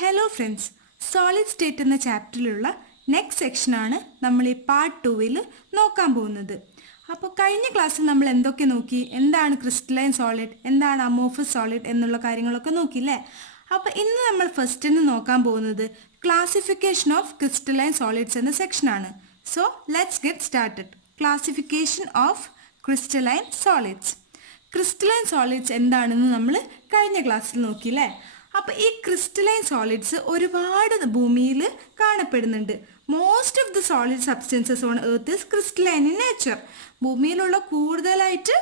Hello friends, solid state എന്ന ചാപ്റ്ററിലുള്ള next സെക്ഷനാണ് നമ്മൾ ഈ പാർട്ട് 2-ൽ നോക്കാൻ പോകുന്നത്. അപ്പോൾ കഴിഞ്ഞ ക്ലാസ്സിൽ നമ്മൾ എന്തൊക്കെ നോക്കി, എന്താണ് ക്രിസ്റ്റലൈൻ സോളിഡ്, എന്താണ് അമോർഫസ് സോളിഡ് എന്നുള്ള കാര്യങ്ങളൊക്കെ നോക്കിയില്ലേ. അപ്പോൾ ഇന്ന് നമ്മൾ ഫസ്റ്റിന് നോക്കാൻ പോകുന്നത് ക്ലാസിഫിക്കേഷൻ ഓഫ് ക്രിസ്റ്റലൈൻ സോളിഡ്സ് എന്ന സെക്ഷനാണ്. So let's get started. Classification of crystalline solids. Crystalline solids എന്താണെന്ന് നമ്മൾ കഴിഞ്ഞ ക്ലാസ്സിൽ നോക്കിയില്ലേ. അപ്പോൾ ഈ ക്രിസ്റ്റലൈൻ സോളിഡ്സ് ഒരുപാട് ഭൂമിയിൽ കാണപ്പെടുന്നുണ്ട്. Most of the solid substances on earth is crystalline in nature. ഭൂമിയിലുള്ള കൂടുതലായിട്ട്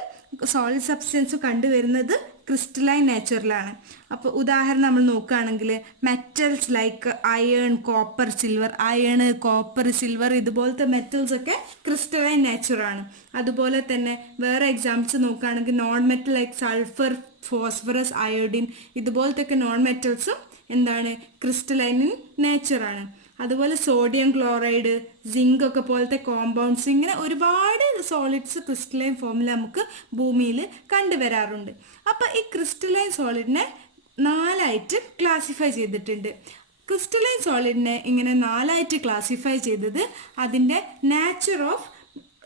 സോളിഡ് സബ്സ്റ്റൻസ് കണ്ടുവരുന്നത് ക്രിസ്റ്റലൈൻ നേച്ചറിലാണ്. അപ്പോൾ ഉദാഹരണം നമ്മൾ നോക്കുകയാണെങ്കിൽ metals like iron, copper, silver, iron, copper, silver ഇതുപോലത്തെ മെറ്റൽസ് ഒക്കെ ക്രിസ്റ്റലൈൻ നേച്ചറാണ്. അതുപോലെ തന്നെ വേറെ എക്സാമ്പിൾസ് നോക്കുകയാണെങ്കിൽ non metal like sulphur, phosphorus, iodine ഇതുപോലത്തെ ഒക്കെ നോൺ മെറ്റൽസും എന്താണ് ക്രിസ്റ്റലൈൻ ഇൻ നേച്ചറാണ്. അതുപോലെ സോഡിയം ക്ലോറൈഡ്, സിങ്ക് ഒക്കെ പോലത്തെ കോമ്പൗണ്ട്സ്, ഇങ്ങനെ ഒരുപാട് സോളിഡ്സ് ക്രിസ്റ്റലൈൻ ഫോമിൽ നമുക്ക് ഭൂമിയിൽ കണ്ടുവരാറുണ്ട്. അപ്പോൾ ഈ ക്രിസ്റ്റലൈൻ സോളിഡിനെ 4ആയിട്ട് ക്ലാസിഫൈ ചെയ്തിട്ടുണ്ട്. ക്രിസ്റ്റലൈൻ സോളിഡിനെ ഇങ്ങനെ 4ആയിട്ട് ക്ലാസിഫൈ ചെയ്തത് അതിൻ്റെ നാച്ചർ ഓഫ്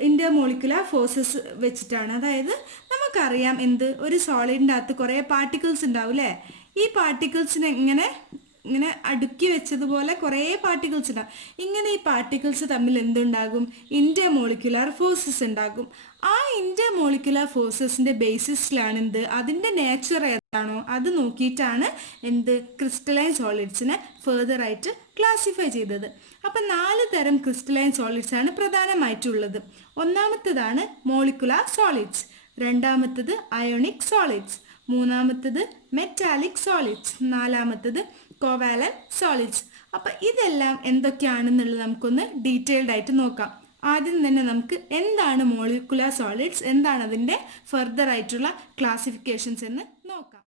ഇന്റർമോളിക്കുലർ ഫോഴ്സസ് വെച്ചിട്ടാണ്. അതായത് നമുക്കറിയാം ഒരു സോളിഡിൻ്റെ അകത്ത് കുറേ പാർട്ടിക്കിൾസ് ഉണ്ടാവും അല്ലേ. ഈ പാർട്ടിക്കിൾസിനെ ഇങ്ങനെ അടുക്കി വെച്ചതുപോലെ കുറേ പാർട്ടിക്കിൾസ് ഉണ്ടാകും. ഇങ്ങനെ ഈ പാർട്ടിക്കിൾസ് തമ്മിൽ എന്തുണ്ടാകും? ഇന്റർമോളിക്കുലർ ഫോഴ്സസ് ഉണ്ടാകും. ആ ഇന്റർമോളിക്കുലർ ഫോഴ്സസിന്റെ ബേസിസിലാണ് അതിൻ്റെ നേച്ചർ ഏതാണോ അത് നോക്കിയിട്ടാണ് ക്രിസ്റ്റലൈൻ സോളിഡ്സിനെ ഫെർദർ ആയിട്ട് ക്ലാസിഫൈ ചെയ്തത്. അപ്പം 4 തരം ക്രിസ്റ്റലൈൻ സോളിഡ്സ് ആണ് പ്രധാനമായിട്ടുള്ളത്. ഒന്നാമത്തേതാണ് മോളിക്കുലർ സോളിഡ്സ്, രണ്ടാമത്തേത് അയോണിക് സോളിഡ്സ്, മൂന്നാമത്തേത് മെറ്റാലിക് സോളിഡ്സ്, നാലാമത്തേത് കോവാലന്റ് സോളിഡ്സ്. അപ്പം ഇതെല്ലാം എന്തൊക്കെയാണെന്നുള്ളത് നമുക്കൊന്ന് ഡീറ്റെയിൽഡ് ആയിട്ട് നോക്കാം. ആദ്യം തന്നെ നമുക്ക് എന്താണ് മോളിക്കുലർ സോളിഡ്സ്, എന്താണ് അതിൻ്റെ ഫർദർ ആയിട്ടുള്ള ക്ലാസിഫിക്കേഷൻസ് എന്ന് നോക്കാം.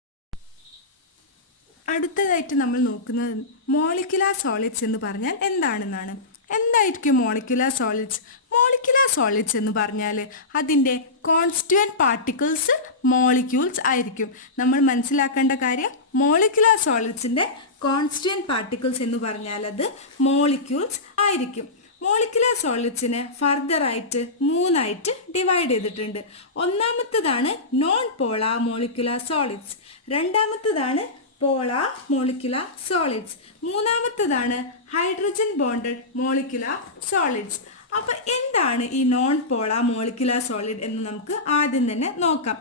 അടുത്തതായിട്ട് നമ്മൾ നോക്കുന്നത് മോളിക്കുലർ സോളിഡ്സ് എന്ന് പറഞ്ഞാൽ എന്താണെന്നാണ്. എന്തായിരിക്കും മോളിക്കുലർ സോളിഡ്സ്? മോളിക്കുലർ സോളിഡ്സ് എന്ന് പറഞ്ഞാൽ അതിൻ്റെ കോൺസ്റ്റുവൻറ്റ് പാർട്ടിക്കിൾസ് മോളിക്യൂൾസ് ആയിരിക്കും. നമ്മൾ മനസ്സിലാക്കേണ്ട കാര്യം, മോളിക്കുലർ സോളിഡ്സിൻ്റെ കോൺസ്റ്റുവൻറ്റ് പാർട്ടിക്കിൾസ് എന്ന് പറഞ്ഞാൽ അത് മോളിക്യൂൾസ് ആയിരിക്കും. മോളിക്കുലർ സോളിഡ്സിനെ ഫർദർ ആയിട്ട് 3ആയിട്ട് ഡിവൈഡ് ചെയ്തിട്ടുണ്ട്. ഒന്നാമത്തേതാണ് നോൺ പോളാർ മോളിക്കുലർ സോളിഡ്സ്, രണ്ടാമത്തേതാണ് പോളാർ മോളിക്കുലർ സോളിഡ്സ്, മൂന്നാമത്തേതാണ് ഹൈഡ്രജൻ ബോണ്ടഡ് മോളിക്കുലർ സോളിഡ്സ്. അപ്പോൾ എന്താണ് ഈ നോൺ പോളാർ മോളിക്കുലർ സോളിഡ് എന്ന് നമുക്ക് ആദ്യം തന്നെ നോക്കാം.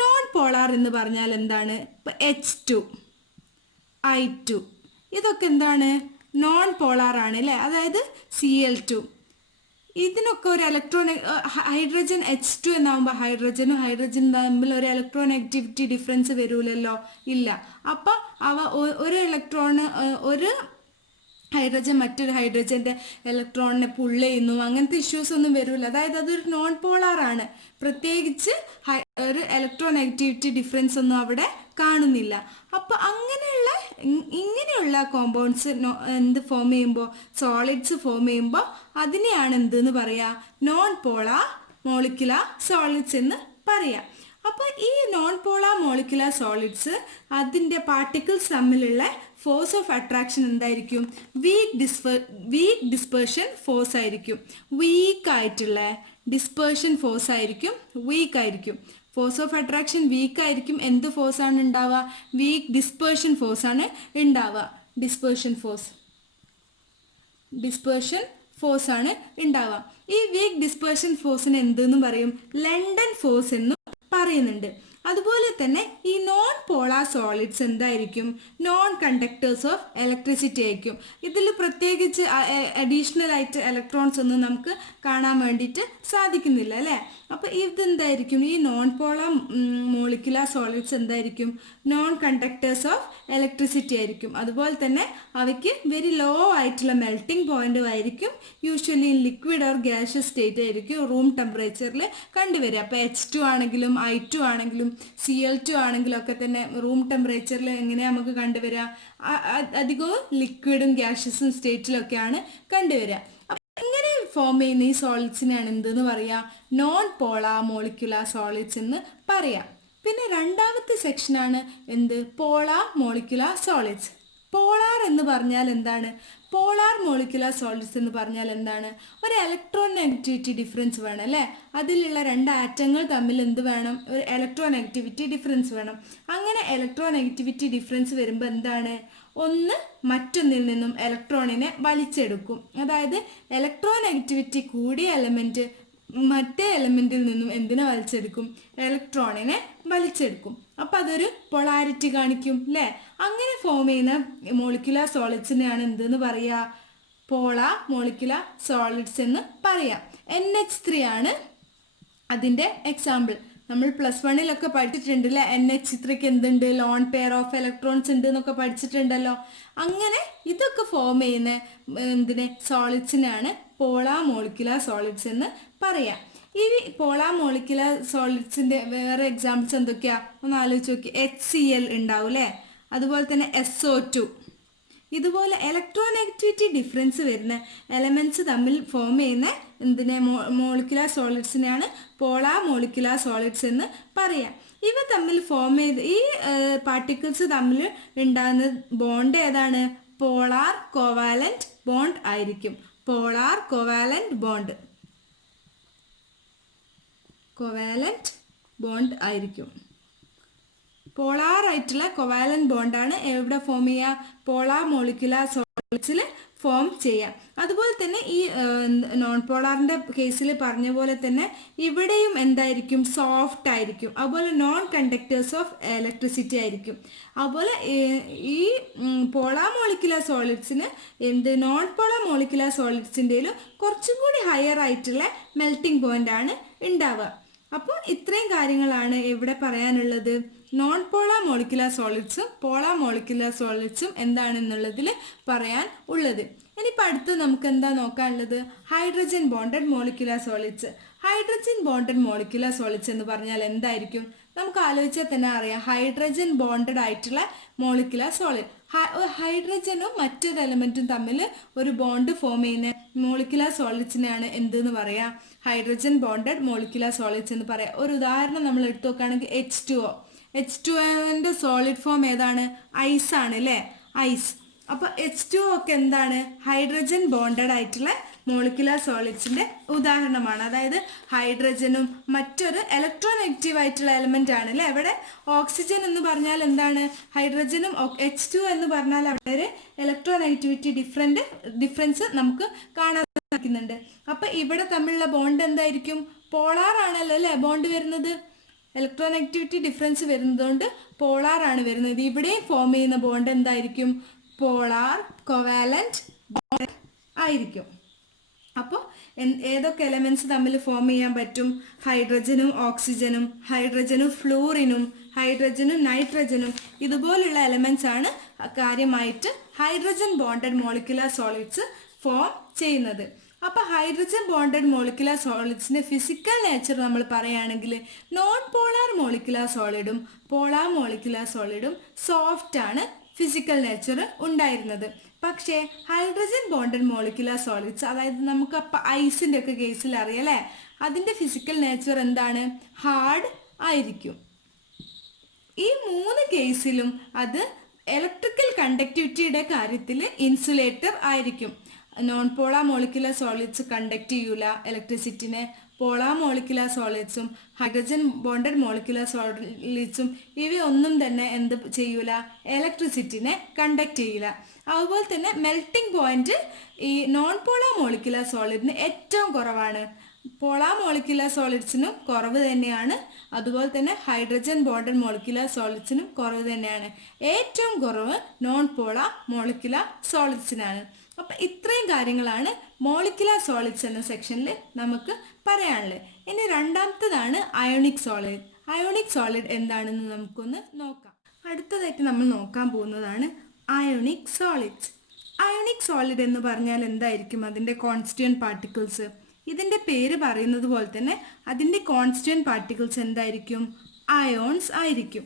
നോൺ പോളാർ എന്ന് പറഞ്ഞാൽ എന്താണ്? ഇപ്പോൾ H2, I2 ഇതൊക്കെ എന്താണ്? നോൺ പോളാർ ആണ് അല്ലേ. അതായത് Cl2. ഇതിനൊക്കെ ഒരു ഇലക്ട്രോൺ, ഹൈഡ്രജൻ H2 എന്നാകുമ്പോൾ ഹൈഡ്രജനും ഹൈഡ്രജനും തമ്മിൽ ഒരു ഇലക്ട്രോനെഗറ്റിവിറ്റി ഡിഫറൻസ് വരൂലല്ലോ, ഇല്ല. അപ്പം അവ ഒരു ഇലക്ട്രോണ്, ഒരു ഹൈഡ്രജൻ മറ്റൊരു ഹൈഡ്രജൻ്റെ ഇലക്ട്രോണിനെ പുള്ള് ചെയ്യുന്നു, അങ്ങനത്തെ ഇഷ്യൂസ് ഒന്നും വരില്ല. അതായത് അതൊരു നോൺ പോളാർ ആണ്. പ്രത്യേകിച്ച് ഒരു ഇലക്ട്രോനെഗറ്റിവിറ്റി ഡിഫറൻസ് ഒന്നും അവിടെ കാണുന്നില്ല. അപ്പോൾ ഇങ്ങനെയുള്ള കോമ്പൗണ്ട്സ് ഫോം ചെയ്യുമ്പോൾ, സോളിഡ്സ് ഫോം ചെയ്യുമ്പോൾ അതിനെയാണ് എന്തെന്ന് പറയുക? നോൺ പോളാർ മോളിക്കുലർ സോളിഡ്സ് എന്ന് പറയാം. അപ്പോൾ ഈ നോൺ പോളാർ മോളിക്കുലർ സോളിഡ്സ് അതിൻ്റെ പാർട്ടിക്കിൾസ് തമ്മിലുള്ള ഫോഴ്സ് ഓഫ് അട്രാക്ഷൻ എന്തായിരിക്കും? വീക്ക് ഡിസ്പേർഷൻ ഫോഴ്സ് ആയിരിക്കും. വീക്കായിട്ടുള്ള ഡിസ്പേർഷൻ ഫോഴ്സ് ആയിരിക്കും, വീക്കായിരിക്കും. ഫോഴ്സ് ഓഫ് അട്രാക്ഷൻ വീക്കായിരിക്കും. എന്ത് ഫോഴ്സാണ് ഉണ്ടാവുക? വീക്ക് ഡിസ്പേർഷൻ ഫോഴ്സാണ് ഉണ്ടാവുക. ഡിസ്പേർഷൻ ഫോഴ്സ് ആണ് ഉണ്ടാവുക. ഈ വീക്ക് ഡിസ്പേർഷൻ ഫോഴ്സിന് എന്തെന്ന് പറയും? ലണ്ടൻ ഫോഴ്സ് എന്നും പറയുന്നുണ്ട്. അതുപോലെ തന്നെ ഈ നോൺ പോളാർ സോളിഡ്സ് എന്തായിരിക്കും? നോൺ കണ്ടക്ടേഴ്സ് ഓഫ് ഇലക്ട്രിസിറ്റി ആയിരിക്കും. ഇതിൽ പ്രത്യേകിച്ച് അഡീഷണൽ ആയിട്ട് ഇലക്ട്രോൺസ് ഒന്നും നമുക്ക് കാണാൻ വേണ്ടിയിട്ട് സാധിക്കുന്നില്ല അല്ലേ. അപ്പോൾ ഇതെന്തായിരിക്കും? ഈ നോൺ പോളാർ മോളിക്കുലർ സോളിഡ്സ് എന്തായിരിക്കും? നോൺ കണ്ടക്ടേഴ്സ് ഓഫ് ഇലക്ട്രിസിറ്റി ആയിരിക്കും. അതുപോലെ തന്നെ അവയ്ക്ക് വെരി ലോ ആയിട്ടുള്ള മെൽറ്റിംഗ് പോയിന്റ് ആയിരിക്കും. Usually liquid or gaseous state ആയിരിക്കും റൂം ടെമ്പറേച്ചറിൽ കണ്ടുവരിക. അപ്പോൾ H2 ആണെങ്കിലും I2 ആണെങ്കിലും Cl2 ആണെങ്കിലും ഒക്കെ തന്നെ റൂം ടെമ്പറേച്ചറിൽ എങ്ങനെയാണ് നമുക്ക് കണ്ടുവരിക? അധികവും ലിക്വിഡും ഗ്യാഷ്യസും സ്റ്റേറ്റിലൊക്കെയാണ് കണ്ടുവരിക. ഇങ്ങനെ ഫോം ചെയ്യുന്ന ഈ സോളിഡ്സിനെയാണ് എന്തെന്ന് പറയുക? നോൺ പോളാർ മോളിക്കുലർ സോളിഡ്സ് എന്ന് പറയാം. പിന്നെ രണ്ടാമത്തെ സെക്ഷനാണ് പോളാർ മോളിക്കുലർ സോളിഡ്സ്. പോളാർ എന്ന് പറഞ്ഞാൽ എന്താണ്? പോളാർ മോളിക്കുലർ സോളിഡ്സ് എന്ന് പറഞ്ഞാൽ എന്താണ്? ഒരു ഇലക്ട്രോനെഗറ്റിവിറ്റി ഡിഫറൻസ് വേണം അല്ലേ? അതിലുള്ള രണ്ട് ആറ്റങ്ങൾ തമ്മിൽ എന്ത് വേണം? ഒരു ഇലക്ട്രോനെഗറ്റിവിറ്റി ഡിഫറൻസ് വേണം. അങ്ങനെ ഇലക്ട്രോനെഗറ്റിവിറ്റി ഡിഫറൻസ് വരുമ്പോൾ എന്താണ്? ഒന്ന് മറ്റൊന്നിൽ നിന്നും ഇലക്ട്രോണിനെ വലിച്ചെടുക്കും. അതായത് ഇലക്ട്രോനെഗറ്റിവിറ്റി കൂടിയ എലമെൻറ്റ് മറ്റേ എലമെൻറ്റിൽ നിന്നും എന്തിനെ വലിച്ചെടുക്കും? ഇലക്ട്രോണിനെ വലിച്ചെടുക്കും. അപ്പം അതൊരു പൊളാരിറ്റി കാണിക്കും അല്ലേ? അങ്ങനെ ഫോം ചെയ്യുന്ന മോളിക്കുലർ സോളിഡ്സിനെയാണ് എന്തെന്ന് പറയുക? പോളാർ മോളിക്കുലർ സോളിഡ്സ് എന്ന് പറയാം. NH3 ആണ് അതിൻ്റെ എക്സാമ്പിൾ. നമ്മൾ +1 പഠിച്ചിട്ടുണ്ട് അല്ലേ? NH3 എന്തുണ്ട്? ലോൺ പെയർ ഓഫ് ഇലക്ട്രോൺസ് ഉണ്ട് എന്നൊക്കെ പഠിച്ചിട്ടുണ്ടല്ലോ. അങ്ങനെ ഇതൊക്കെ ഫോം ചെയ്യുന്ന എന്തിനെ സോളിഡ്സിനാണ് പോളാർ മോളിക്കുലർ സോളിഡ്സ് എന്ന് പറയാം. ഈ പോളാർ മോളിക്കുലർ സോളിഡ്സിൻ്റെ വേറെ എക്സാമ്പിൾസ് എന്തൊക്കെയാ? ഒന്ന് ആലോചിച്ച് നോക്കി. HCl ഉണ്ടാവും അല്ലേ? അതുപോലെ തന്നെ SO2. ഇതുപോലെ ഇലക്ട്രോനെഗറ്റിവിറ്റി ഡിഫറൻസ് വരുന്ന എലമെൻറ്റ്സ് തമ്മിൽ ഫോം ചെയ്യുന്ന എന്തിനെ മോളിക്കുലർ സോളിഡ്സിനെയാണ് പോളാർ മോളിക്കുലർ സോളിഡ്സ് എന്ന് പറയാം. ഇവ തമ്മിൽ ഫോം ചെയ്ത് ഈ പാർട്ടിക്കിൾസ് തമ്മിൽ ഉണ്ടാകുന്ന ബോണ്ട് ഏതാണ്? പോളാർ കോവാലന്റ് ബോണ്ട് ആയിരിക്കും. Polar covalent bond, covalent bond ആയിരിക്കും. പോളാർ ആയിട്ടുള്ള കോവാലന്റ് ബോണ്ടാണ് എവിടെ ഫോം ചെയ്യുക? പോളാർ മോളിക്കുലർ സോളിഡ്സിൽ ഫോം ചെയ്യാം. അതുപോലെ തന്നെ ഈ നോൺ പോളാറിൻ്റെ കേസിൽ പറഞ്ഞ പോലെ തന്നെ ഇവിടെയും എന്തായിരിക്കും? സോഫ്റ്റ് ആയിരിക്കും. അതുപോലെ നോൺ കണ്ടക്ടേഴ്സ് ഓഫ് ഇലക്ട്രിസിറ്റി ആയിരിക്കും. അതുപോലെ ഈ പോളാർ മോളിക്കുലർ സോളിഡ്സിന് നോൺ പോളാർ മോളിക്കുലർ സോളിഡ്സിൻ്റെയിലും കുറച്ചും കൂടി ഹയർ ആയിട്ടുള്ള മെൽറ്റിംഗ് പോയിന്റ് ആണ് ഉണ്ടാവുക. അപ്പോൾ ഇത്രയും കാര്യങ്ങളാണ് ഇവിടെ പറയാനുള്ളത്. നോൺ പോളാർ മോളിക്കുലർ സോളിഡ്സും പോളാർ മോളിക്കുലർ സോളിഡ്സും എന്താണെന്നുള്ളതിൽ പറയാൻ ഉള്ളത്. ഇനിയിപ്പോൾ അടുത്ത് നമുക്ക് എന്താ നോക്കാനുള്ളത്? Hydrogen bonded molecular solids. Hydrogen bonded molecular solids എന്ന് പറഞ്ഞാൽ എന്തായിരിക്കും? നമുക്ക് ആലോചിച്ചാൽ തന്നെ അറിയാം. ഹൈഡ്രജൻ ബോണ്ടഡ് ആയിട്ടുള്ള മോളിക്കുലർ സോളിഡ്. ഹൈഡ്രജനും മറ്റൊരു എലമെൻറ്റും തമ്മിൽ ഒരു ബോണ്ട് ഫോം ചെയ്യുന്ന മോളിക്കുലർ സോളിഡ്സിനെയാണ് എന്തെന്ന് പറയാം? ഹൈഡ്രജൻ ബോണ്ടഡ് മോളിക്കുലർ സോളിഡ്സ് എന്ന് പറയാം. ഒരു ഉദാഹരണം നമ്മൾ എടുത്തു നോക്കുകയാണെങ്കിൽ H2O സോളിഡ് ഫോം ഏതാണ്? ഐസ് ആണ് അല്ലേ? ഐസ്. അപ്പോൾ H2O ഒക്കെ എന്താണ്? ഹൈഡ്രജൻ ബോണ്ടഡ് ആയിട്ടുള്ള മോളിക്കുലർ സോളിഡ്സിൻ്റെ ഉദാഹരണമാണ്. അതായത് ഹൈഡ്രജനും മറ്റൊരു ഇലക്ട്രോനെഗറ്റീവ് ആയിട്ടുള്ള എലമെൻ്റ് ആണ് അല്ലേ? അവിടെ ഓക്സിജൻ എന്ന് പറഞ്ഞാൽ എന്താണ്? ഹൈഡ്രജനും H2O എന്ന് പറഞ്ഞാൽ അവിടെ ഒരു ഇലക്ട്രോനെഗറ്റിവിറ്റി ഡിഫറൻസ് നമുക്ക് കാണാൻ സാധിക്കുന്നുണ്ട്. അപ്പം ഇവിടെ തമ്മിലുള്ള ബോണ്ട് എന്തായിരിക്കും? പോളാർ ആണല്ലോ അല്ലേ ബോണ്ട് വരുന്നത്? ഇലക്ട്രോനെഗറ്റിവിറ്റി ഡിഫറൻസ് വരുന്നതുകൊണ്ട് പോളാർ ആണ് വരുന്നത്. ഇവിടെയും ഫോം ചെയ്യുന്ന ബോണ്ട് എന്തായിരിക്കും? പോളാർ കോവാലന്റ് ബോണ്ട് ആയിരിക്കും. അപ്പോൾ ഏതൊക്കെ എലമെൻറ്റ്സ് തമ്മിൽ ഫോം ചെയ്യാൻ പറ്റും? ഹൈഡ്രജനും ഓക്സിജനും, ഹൈഡ്രജനും ഫ്ലൂറിനും, ഹൈഡ്രജനും നൈട്രജനും, ഇതുപോലുള്ള എലമെൻറ്റ്സ് ആണ് കാര്യമായിട്ട് hydrogen bonded molecular solids form ചെയ്യുന്നത്. അപ്പോൾ ഹൈഡ്രജൻ ബോണ്ടഡ് മോളിക്കുലർ സോളിഡ്സിൻ്റെ ഫിസിക്കൽ നേച്ചർ നമ്മൾ പറയുകയാണെങ്കിൽ നോൺ പോളാർ മോളിക്കുലർ സോളിഡും പോളാർ മോളിക്കുലർ സോളിഡും സോഫ്റ്റ് ആണ് ഫിസിക്കൽ നേച്ചർ ഉണ്ടായിരുന്നത്. പക്ഷേ ഹൈഡ്രജൻ ബോണ്ടഡ് മോളിക്കുലർ സോളിഡ്സ്, അതായത് നമുക്ക് അപ്പം ഐസിൻ്റെ ഒക്കെ കേസിൽ അറിയാം അല്ലേ, അതിൻ്റെ ഫിസിക്കൽ നേച്ചർ എന്താണ്? ഹാർഡ് ആയിരിക്കും. ഈ മൂന്ന് കേസിലും അത് ഇലക്ട്രിക്കൽ കണ്ടക്ടിവിറ്റിയുടെ കാര്യത്തിൽ ഇൻസുലേറ്റർ ആയിരിക്കും. Non polar molecular solids conduct ചെയ്യൂല ഇലക്ട്രിസിറ്റിനെ. പോളാർ മോളിക്കുലർ സോളിഡ്സും ഹൈഡ്രജൻ ബോണ്ടഡ് മോളിക്കുലർ സോളിഡ്സും ഇവയൊന്നും തന്നെ എന്ത് ചെയ്യൂല? ഇലക്ട്രിസിറ്റിനെ കണ്ടക്ട് ചെയ്യില്ല. അതുപോലെ തന്നെ മെൽറ്റിംഗ് പോയിന്റ് ഈ നോൺ പോളാർ മോളിക്കുലർ സോളിഡിന് ഏറ്റവും കുറവാണ്. പോളാർ മോളിക്കുലർ സോളിഡ്സിനും കുറവ് തന്നെയാണ്. അതുപോലെ തന്നെ ഹൈഡ്രജൻ ബോണ്ടഡ് മോളിക്കുലർ സോളിഡ്സിനും കുറവ് തന്നെയാണ്. ഏറ്റവും കുറവ് നോൺ പോളാർ മോളിക്കുലർ സോളിഡ്സിനാണ്. അപ്പം ഇത്രയും കാര്യങ്ങളാണ് മോളിക്കുലർ സോളിഡ്സ് എന്ന സെക്ഷനിൽ നമുക്ക് പറയാനുള്ളത്. ഇനി രണ്ടാമത്തതാണ് അയോണിക് സോളിഡ്. അയോണിക് സോളിഡ് എന്താണെന്ന് നമുക്കൊന്ന് നോക്കാം. അടുത്തതായിട്ട് നമ്മൾ നോക്കാൻ പോകുന്നതാണ് അയോണിക് സോളിഡ്സ്. അയോണിക് സോളിഡ് എന്ന് പറഞ്ഞാൽ എന്തായിരിക്കും? അതിൻ്റെ കോൺസ്റ്റിറ്റ്യൂവൻറ്റ് പാർട്ടിക്കിൾസ്. ഇതിൻ്റെ പേര് പറയുന്നത് പോലെ തന്നെ അതിൻ്റെ കോൺസ്റ്റിറ്റ്യൂവൻറ്റ് പാർട്ടിക്കിൾസ് എന്തായിരിക്കും? അയോൺസ് ആയിരിക്കും.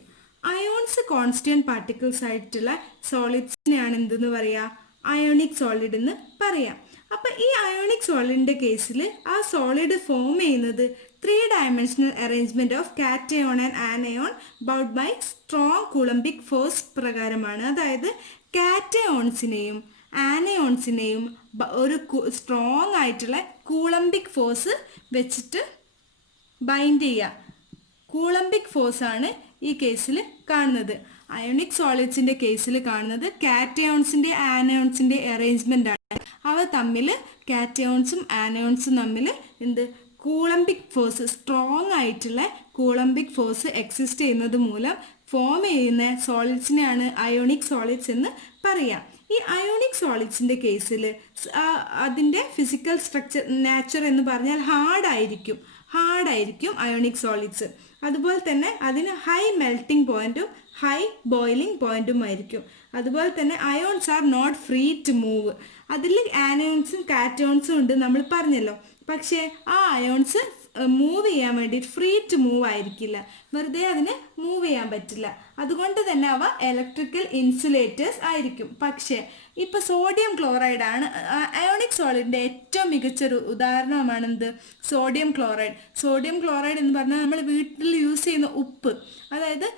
അയോൺസ് കോൺസ്റ്റിറ്റ്യൂവൻറ്റ് പാർട്ടിക്കിൾസ് ആയിട്ടുള്ള സോളിഡ്സിനെയാണ് എന്തെന്ന് പറയുക? അയോണിക് സോളിഡ് എന്ന് പറയാം. അപ്പം ഈ അയോണിക് സോളിഡിൻ്റെ കേസിൽ ആ സോളിഡ് ഫോം ചെയ്യുന്നത് 3 dimensional arrangement of cation and anion bound by strong coulombic force പ്രകാരമാണ്. അതായത് കാറ്റയോൺസിനെയും ആനയോൺസിനെയും ഒരു സ്ട്രോങ് ആയിട്ടുള്ള കൂളംബിക് ഫോഴ്സ് വെച്ചിട്ട് ബൈൻഡ് ചെയ്യുക. കൂളംബിക് ഫോഴ്സ് ആണ് ഈ കേസിൽ കാണുന്നത്. അയോണിക് സോളിഡ്സിൻ്റെ കേസിൽ കാണുന്നത് കാറ്റയോൺസിൻ്റെ ആനയോൺസിൻ്റെ അറേഞ്ച്മെൻ്റ് ആണ്. അവ തമ്മിൽ കാറ്റയോൺസും ആനയോൺസും തമ്മിൽ കൂളംബിക് ഫോഴ്സ്, സ്ട്രോങ് ആയിട്ടുള്ള കൂളംബിക് ഫോഴ്സ് എക്സിസ്റ്റ് ചെയ്യുന്നത് മൂലം ഫോം ചെയ്യുന്ന സോളിഡ്സിനെയാണ് അയോണിക് സോളിഡ്സ് എന്ന് പറയാം. ഈ അയോണിക് സോളിഡ്സിൻ്റെ കേസിൽ അതിൻ്റെ ഫിസിക്കൽ സ്ട്രക്ചർ നാച്ചർ എന്ന് പറഞ്ഞാൽ ഹാർഡായിരിക്കും അയോണിക് സോളിഡ്സ്. അതുപോലെ തന്നെ അതിന് ഹൈ മെൽറ്റിംഗ് പോയിന്റും ഹൈ ബോയിലിംഗ് പോയിന്റും ആയിരിക്കും. അതുപോലെ തന്നെ ions are not free to move. അതിൽ ആനയോൺസും കാറ്റയോൺസും ഉണ്ട് നമ്മൾ പറഞ്ഞല്ലോ. പക്ഷേ ആ അയോൺസ് മൂവ് ചെയ്യാൻ വേണ്ടിയിട്ട് ഫ്രീ ടു മൂവ് ആയിരിക്കില്ല, വെറുതെ അതിന് മൂവ് ചെയ്യാൻ പറ്റില്ല. അതുകൊണ്ട് തന്നെ അവ ഇലക്ട്രിക്കൽ ഇൻസുലേറ്റേഴ്സ് ആയിരിക്കും. പക്ഷേ ഇപ്പോൾ സോഡിയം ക്ലോറൈഡാണ് അയോണിക് സോളിഡിൻ്റെ ഏറ്റവും മികച്ചൊരു ഉദാഹരണമാണ് സോഡിയം ക്ലോറൈഡ്. സോഡിയം ക്ലോറൈഡ് എന്ന് പറഞ്ഞാൽ നമ്മൾ വീട്ടിൽ യൂസ് ചെയ്യുന്ന ഉപ്പ്, അതായത്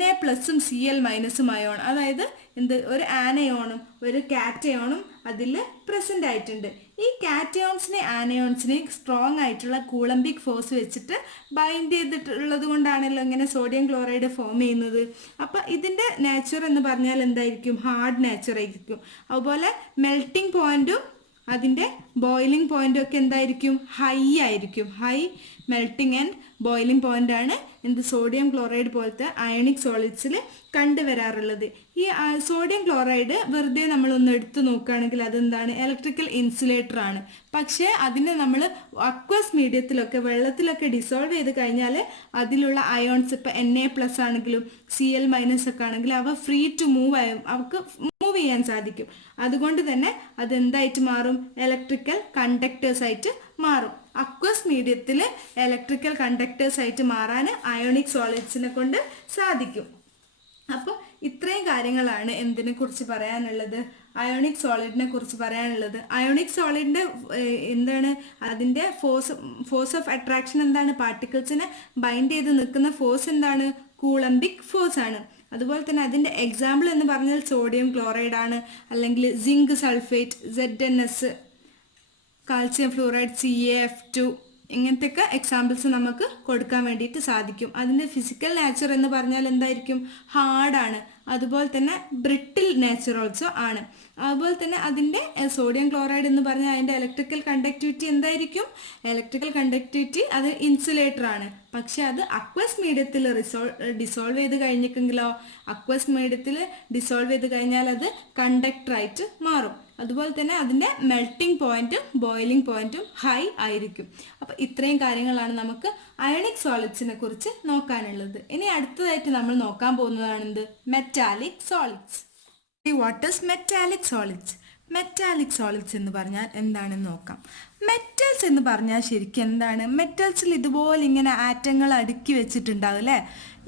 Na+ഉം Cl- അയോൺ, അതായത് ഒരു ആനയോണും ഒരു കാറ്റയോണും അതിൽ പ്രസൻ്റ് ആയിട്ടുണ്ട്. ഈ കാറ്റയോൺസിനെ ആനയോൺസിനെ സ്ട്രോങ് ആയിട്ടുള്ള കൂളംബിക് ഫോഴ്സ് വെച്ചിട്ട് ബൈൻഡ് ചെയ്തിട്ടുള്ളത് കൊണ്ടാണല്ലോ ഇങ്ങനെ സോഡിയം ക്ലോറൈഡ് ഫോം ചെയ്യുന്നത്. അപ്പം ഇതിൻ്റെ നേച്ചർ എന്ന് പറഞ്ഞാൽ എന്തായിരിക്കും? ഹാർഡ് നേച്ചർ ആയിരിക്കും. അതുപോലെ മെൽറ്റിംഗ് പോയിൻറ്റും അതിൻ്റെ ബോയിലിംഗ് പോയിൻറ്റും ഒക്കെ എന്തായിരിക്കും? ഹൈ ആയിരിക്കും. ഹൈ മെൽറ്റിംഗ് ആൻഡ് ബോയിലിംഗ് പോയിൻ്റാണ് സോഡിയം ക്ലോറൈഡ് പോലത്തെ അയണിക് സോളിഡ്സിൽ കണ്ടുവരാറുള്ളത്. ഈ സോഡിയം ക്ലോറൈഡ് വെറുതെ നമ്മളൊന്ന് എടുത്തു നോക്കുകയാണെങ്കിൽ അതെന്താണ്? ഇലക്ട്രിക്കൽ ഇൻസുലേറ്റർ ആണ്. പക്ഷേ അതിനെ നമ്മൾ അക്വസ് മീഡിയത്തിലൊക്കെ വെള്ളത്തിലൊക്കെ ഡിസോൾവ് ചെയ്ത് കഴിഞ്ഞാൽ അതിലുള്ള അയോൺസ്, ഇപ്പോൾ Na+ ആണെങ്കിലും Cl- ഒക്കെ ആണെങ്കിലും അവ ഫ്രീ ടു മൂവ് അവർക്ക് മൂവ് ചെയ്യാൻ സാധിക്കും. അതുകൊണ്ട് തന്നെ അതെന്തായിട്ട് മാറും? ഇലക്ട്രിക്കൽ കണ്ടക്ടേഴ്സ് ആയിട്ട് മാറും. അക്വസ് മീഡിയത്തിൽ ഇലക്ട്രിക്കൽ കണ്ടക്ടേഴ്സ് ആയിട്ട് മാറാൻ അയോണിക് സോളിഡ്സിനെ കൊണ്ട് സാധിക്കും. അപ്പോൾ ഇത്രയും കാര്യങ്ങളാണ് എന്തിനെ കുറിച്ച് പറയാനുള്ളത്? അയോണിക് സോളിഡിനെ കുറിച്ച് പറയാനുള്ളത്. അയോണിക് സോളിഡിൻ്റെ അതിൻ്റെ ഫോഴ്സ് ഓഫ് അട്രാക്ഷൻ എന്താണ്? പാർട്ടിക്കിൾസിനെ ബൈൻഡ് ചെയ്ത് നിൽക്കുന്ന ഫോഴ്സ് എന്താണ്? കൂളംബിക് ഫോഴ്സ് ആണ്. അതുപോലെ തന്നെ അതിൻ്റെ എക്സാമ്പിൾ എന്ന് പറഞ്ഞാൽ സോഡിയം ക്ലോറൈഡ് ആണ്, അല്ലെങ്കിൽ zinc sulphate ZnS, calcium fluoride CaF2, ഇങ്ങനത്തെയൊക്കെ എക്സാമ്പിൾസ് നമുക്ക് കൊടുക്കാൻ വേണ്ടിയിട്ട് സാധിക്കും. അതിൻ്റെ ഫിസിക്കൽ നേച്ചർ എന്ന് പറഞ്ഞാൽ എന്തായിരിക്കും? ഹാർഡാണ്. അതുപോലെ തന്നെ ബ്രിട്ടിൽ നേച്ചർ ഓൾസോ ആണ്. അതുപോലെ തന്നെ അതിൻ്റെ സോഡിയം ക്ലോറൈഡ് എന്ന് പറഞ്ഞാൽ അതിൻ്റെ ഇലക്ട്രിക്കൽ കണ്ടക്ടിവിറ്റി എന്തായിരിക്കും? ഇലക്ട്രിക്കൽ കണ്ടക്ടിവിറ്റി അത് ഇൻസുലേറ്റർ ആണ്. പക്ഷേ അത് അക്വസ് മീഡിയത്തിൽ ഡിസോൾവ് ചെയ്ത് കഴിഞ്ഞിട്ടെങ്കിലോ, അക്വസ് മീഡിയത്തിൽ ഡിസോൾവ് ചെയ്ത് കഴിഞ്ഞാൽ അത് കണ്ടക്ടറായിട്ട് മാറും. അതുപോലെ തന്നെ അതിൻ്റെ മെൽറ്റിംഗ് പോയിന്റും ബോയിലിംഗ് പോയിന്റും ഹൈ ആയിരിക്കും. അപ്പോൾ ഇത്രയും കാര്യങ്ങളാണ് നമുക്ക് അയണിക് സോളിഡ്സിനെ കുറിച്ച് നോക്കാനുള്ളത്. ഇനി അടുത്തതായിട്ട് നമ്മൾ നോക്കാൻ പോകുന്നതാണ് metallic solids. What is metallic solids? Metallic solids എന്ന് പറഞ്ഞാൽ എന്താണെന്ന് നോക്കാം. മെറ്റൽസ് എന്ന് പറഞ്ഞാൽ ശരിക്കും എന്താണ്? മെറ്റൽസിൽ ഇതുപോലെ ഇങ്ങനെ ആറ്റങ്ങൾ അടുക്കി വെച്ചിട്ടുണ്ടാവും അല്ലേ?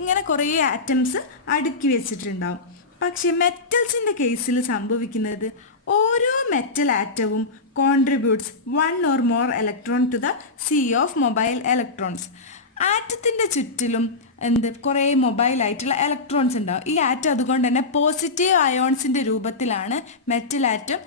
ഇങ്ങനെ കുറേ ആറ്റംസ് അടുക്കി വെച്ചിട്ടുണ്ടാവും. പക്ഷേ മെറ്റൽസിൻ്റെ കേസിൽ സംഭവിക്കുന്നത് ഓരോ metal ആറ്റവും contributes 1 or more electron to the sea of mobile electrons. ആറ്റത്തിൻ്റെ ചുറ്റിലും കുറേ മൊബൈലായിട്ടുള്ള ഇലക്ട്രോൺസ് ഉണ്ടാവും. ഈ ആറ്റം അതുകൊണ്ട് തന്നെ പോസിറ്റീവ് അയോൺസിൻ്റെ രൂപത്തിലാണ് മെറ്റൽ ആറ്റം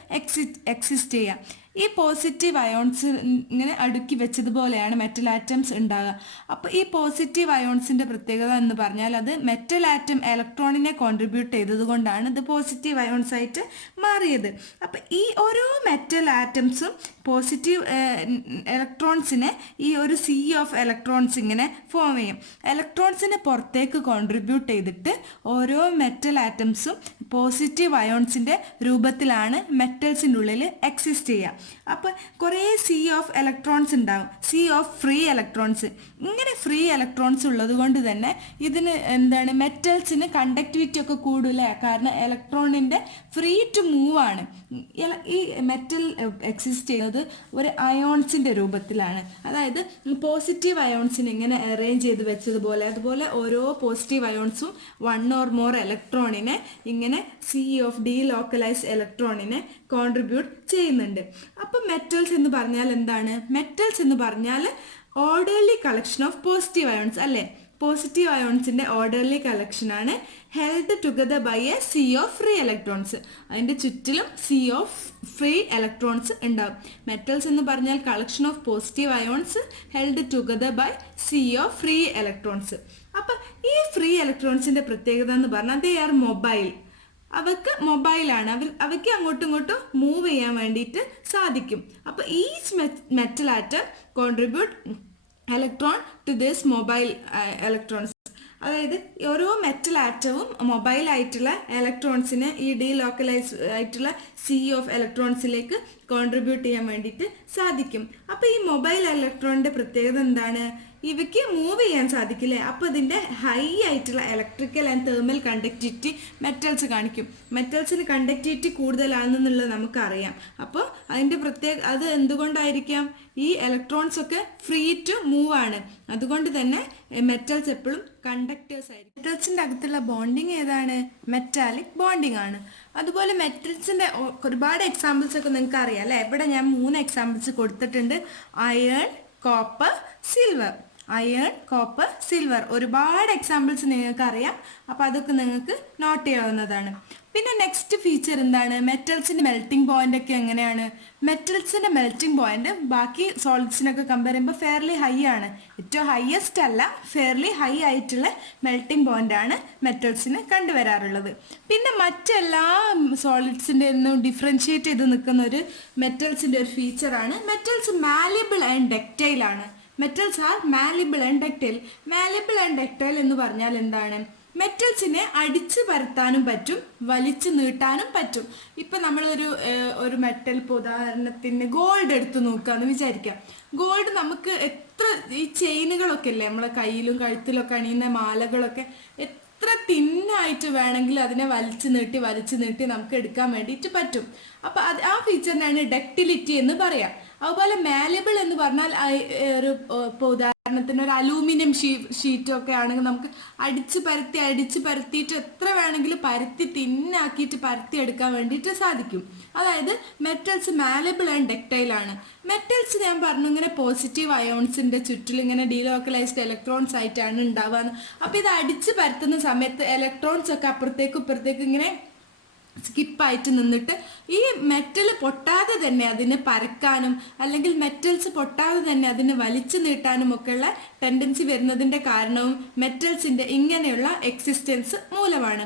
എക്സിസ്റ്റ് ചെയ്യുക. ഈ പോസിറ്റീവ് അയോൺസ് ഇങ്ങനെ അടുക്കി വെച്ചതുപോലെയാണ് മെറ്റൽ ആറ്റംസ് ഉണ്ടാകുക. അപ്പോൾ ഈ പോസിറ്റീവ് അയോൺസിൻ്റെ പ്രത്യേകത എന്ന് പറഞ്ഞാൽ അത് മെറ്റൽ ആറ്റം ഇലക്ട്രോണിനെ കോൺട്രിബ്യൂട്ട് ചെയ്തത് കൊണ്ടാണ് ഇത് പോസിറ്റീവ് അയോൺസ് ആയിട്ട് മാറിയത്. അപ്പോൾ ഈ ഓരോ മെറ്റൽ ആറ്റംസും പോസിറ്റീവ് ഇലക്ട്രോൺസിനെ ഈ ഒരു സീ ഓഫ് ഇലക്ട്രോൺസ് ഇങ്ങനെ ഫോം ചെയ്യും. ഇലക്ട്രോൺസിനെ പുറത്തേക്ക് കോൺട്രിബ്യൂട്ട് ചെയ്തിട്ട് ഓരോ മെറ്റൽ ആറ്റംസും പോസിറ്റീവ് അയോൺസിൻ്റെ രൂപത്തിലാണ് മെറ്റൽസിൻ്റെ ഉള്ളിൽ എക്സിസ്റ്റ് ചെയ്യുക. അപ്പോൾ കുറേ സീ ഓഫ് ഇലക്ട്രോൺസ് ഉണ്ടാവും, സീ ഓഫ് ഫ്രീ ഇലക്ട്രോൺസ്. ഇങ്ങനെ ഫ്രീ ഇലക്ട്രോൺസ് ഉള്ളത് കൊണ്ട് തന്നെ ഇതിന് മെറ്റൽസിന് കണ്ടക്ടിവിറ്റി ഒക്കെ കൂടുതലേ, കാരണം ഇലക്ട്രോണിൻ്റെ ഫ്രീ ടു മൂവ് ആണ്. ഈ മെറ്റൽ എക്സിസ്റ്റ് ചെയ്യുന്നത് ഒരു അയോൺസിൻ്റെ രൂപത്തിലാണ്. അതായത് പോസിറ്റീവ് അയോൺസിന് ഇങ്ങനെ അറേഞ്ച് ചെയ്ത് വെച്ചതുപോലെ, അതുപോലെ ഓരോ പോസിറ്റീവ് അയോൺസും 1 or more ഇലക്ട്രോണിനെ ഇങ്ങനെ സി ഓഫ് ഡീലോക്കലൈസ് ഇലക്ട്രോണിനെ കോൺട്രിബ്യൂട്ട് ചെയ്യുന്നുണ്ട്. അപ്പം മെറ്റൽസ് എന്ന് പറഞ്ഞാൽ എന്താണ്? മെറ്റൽസ് എന്ന് പറഞ്ഞാൽ orderly collection of positive ions അല്ലേ? പോസിറ്റീവ് അയോൺസിൻ്റെ ഓർഡർലി കളക്ഷനാണ് held together by a sea of free electrons. അതിൻ്റെ ചുറ്റിലും സീ ഓഫ് ഫ്രീ ഇലക്ട്രോൺസ് ഉണ്ടാവും. മെറ്റൽസ് എന്ന് പറഞ്ഞാൽ collection of positive ions held together by sea of free electrons. അപ്പം ഈ ഫ്രീ ഇലക്ട്രോൺസിൻ്റെ പ്രത്യേകത എന്ന് പറഞ്ഞാൽ ദേ ആർ മൊബൈൽ. അവർക്ക് മൊബൈലാണ്, അവയ്ക്ക് അങ്ങോട്ടും ഇങ്ങോട്ടും മൂവ് ചെയ്യാൻ വേണ്ടിയിട്ട് സാധിക്കും. അപ്പോൾ each metal atom contribute electron to this mobile electrons. അതായത് ഓരോ മെറ്റൽ ആറ്റവും മൊബൈൽ ആയിട്ടുള്ള ഇലക്ട്രോൺസിനെ ഈ ഡീലോക്കലൈസ് ആയിട്ടുള്ള സീ ഓഫ് ഇലക്ട്രോൺസിലേക്ക് കോൺട്രിബ്യൂട്ട് ചെയ്യാൻ വേണ്ടിയിട്ട് സാധിക്കും. അപ്പോൾ ഈ മൊബൈൽ ഇലക്ട്രോണിൻ്റെ പ്രത്യേകത എന്താണ്? ഇവയ്ക്ക് മൂവ് ചെയ്യാൻ സാധിക്കില്ലേ? അപ്പോൾ ഇതിൻ്റെ ഹൈ ആയിട്ടുള്ള electrical and thermal conductivity metals കാണിക്കും. മെറ്റൽസിന് കണ്ടക്ടിവിറ്റി കൂടുതലാണെന്നുള്ളത് നമുക്കറിയാം. അപ്പോൾ അതിൻ്റെ അത് എന്തുകൊണ്ടായിരിക്കാം? ഈ ഇലക്ട്രോൺസ് ഒക്കെ ഫ്രീ ടു മൂവ് ആണ്. അതുകൊണ്ട് തന്നെ മെറ്റൽസ് എപ്പോഴും കണ്ടക്ടേഴ്സ് ആയിരിക്കും. മെറ്റൽസിൻ്റെ അകത്തുള്ള ബോണ്ടിങ് ഏതാണ്? മെറ്റാലിക് ബോണ്ടിങ് ആണ്. അതുപോലെ മെറ്റൽസിൻ്റെ ഒരുപാട് എക്സാമ്പിൾസ് ഒക്കെ നിങ്ങൾക്ക് അറിയാം അല്ലേ? ഇവിടെ ഞാൻ 3 എക്സാമ്പിൾസ് കൊടുത്തിട്ടുണ്ട്. Iron, copper, silver. Iron, copper, silver ഒരുപാട് എക്സാമ്പിൾസ് നിങ്ങൾക്ക് അറിയാം. അപ്പോൾ അതൊക്കെ നിങ്ങൾക്ക് നോട്ട് ചെയ്യാവുന്നതാണ്. പിന്നെ നെക്സ്റ്റ് ഫീച്ചർ എന്താണ്? മെറ്റൽസിൻ്റെ മെൽറ്റിംഗ് പോയിന്റ് ഒക്കെ എങ്ങനെയാണ്? മെറ്റൽസിൻ്റെ മെൽറ്റിംഗ് പോയിന്റ് ബാക്കി സോളിഡ്സിനൊക്കെ കമ്പയർ ചെയ്യുമ്പോൾ ഫെയർലി ഹൈ ആണ്. ഏറ്റവും ഹയസ്റ്റ് അല്ല, ഫെയർലി ഹൈ ആയിട്ടുള്ള മെൽറ്റിംഗ് പോയിന്റ് ആണ് മെറ്റൽസിന് കണ്ടുവരാറുള്ളത്. പിന്നെ മറ്റെല്ലാ സോളിഡ്സിൻ്റെ ഒന്നും ഡിഫറൻഷിയേറ്റ് ചെയ്ത് നിൽക്കുന്ന ഒരു മെറ്റൽസിൻ്റെ ഒരു ഫീച്ചറാണ് മെറ്റൽസ് മാലിയബിൾ ആൻഡ് ഡക്റ്റൈൽ ആണ്. Metals are malleable and ductile. Malleable and ductile എന്ന് പറഞ്ഞാൽ എന്താണ്? മെറ്റൽസിനെ അടിച്ച് പരത്താനും പറ്റും, വലിച്ചു നീട്ടാനും പറ്റും. ഇപ്പം നമ്മളൊരു മെറ്റൽ, ഇപ്പോൾ ഉദാഹരണത്തിന് ഗോൾഡ് എടുത്ത് നോക്കുകയെന്ന് വിചാരിക്കാം. ഗോൾഡ് നമുക്ക് ഈ ചെയിനുകളൊക്കെ അല്ലേ നമ്മളെ കയ്യിലും കഴുത്തിലൊക്കെ അണിയുന്ന മാലകളൊക്കെ എത്ര തിന്നായിട്ട് വേണമെങ്കിലും അതിനെ വലിച്ചു നീട്ടി നമുക്ക് എടുക്കാൻ വേണ്ടിയിട്ട് പറ്റും. അപ്പോൾ ആ ഫീച്ചറിനാണ് ഡക്റ്റിലിറ്റി എന്ന് പറയാം. അതുപോലെ മാലബിൾ എന്ന് പറഞ്ഞാൽ ഇപ്പോൾ ഉദാഹരണത്തിന് ഒരു അലൂമിനിയം ഷീറ്റൊക്കെ ആണെങ്കിൽ നമുക്ക് അടിച്ച് പരത്തിയിട്ട് എത്ര വേണമെങ്കിലും തിന്നാക്കിയിട്ട് പരത്തി എടുക്കാൻ വേണ്ടിയിട്ട് സാധിക്കും. അതായത് മെറ്റൽസ് മാലബിൾ ആൻഡ് ഡക്റ്റൈൽ ആണ്. മെറ്റൽസ് ഞാൻ പറഞ്ഞു ഇങ്ങനെ പോസിറ്റീവ് അയോൺസിൻ്റെ ചുറ്റിലും ഇങ്ങനെ ഡീലോക്കലൈസ്ഡ് ഇലക്ട്രോൺസ് ആയിട്ടാണ് ഉണ്ടാവുക. അപ്പോൾ ഇത് അടിച്ച് പരത്തുന്ന സമയത്ത് ഇലക്ട്രോൺസ് ഒക്കെ അപ്പുറത്തേക്കും ഇപ്പുറത്തേക്കും ഇങ്ങനെ സ്കിപ്പായിട്ട് നിന്നിട്ട് ഈ മെറ്റൽ പൊട്ടാതെ തന്നെ അതിനെ പരക്കാനും അല്ലെങ്കിൽ മെറ്റൽസ് പൊട്ടാതെ തന്നെ അതിനെ വലിച്ചു നീട്ടാനും ഒക്കെയുള്ള ടെൻഡൻസി വരുന്നതിൻ്റെ കാരണവും മെറ്റൽസിൻ്റെ ഇങ്ങനെയുള്ള എക്സിസ്റ്റൻസ് മൂലമാണ്.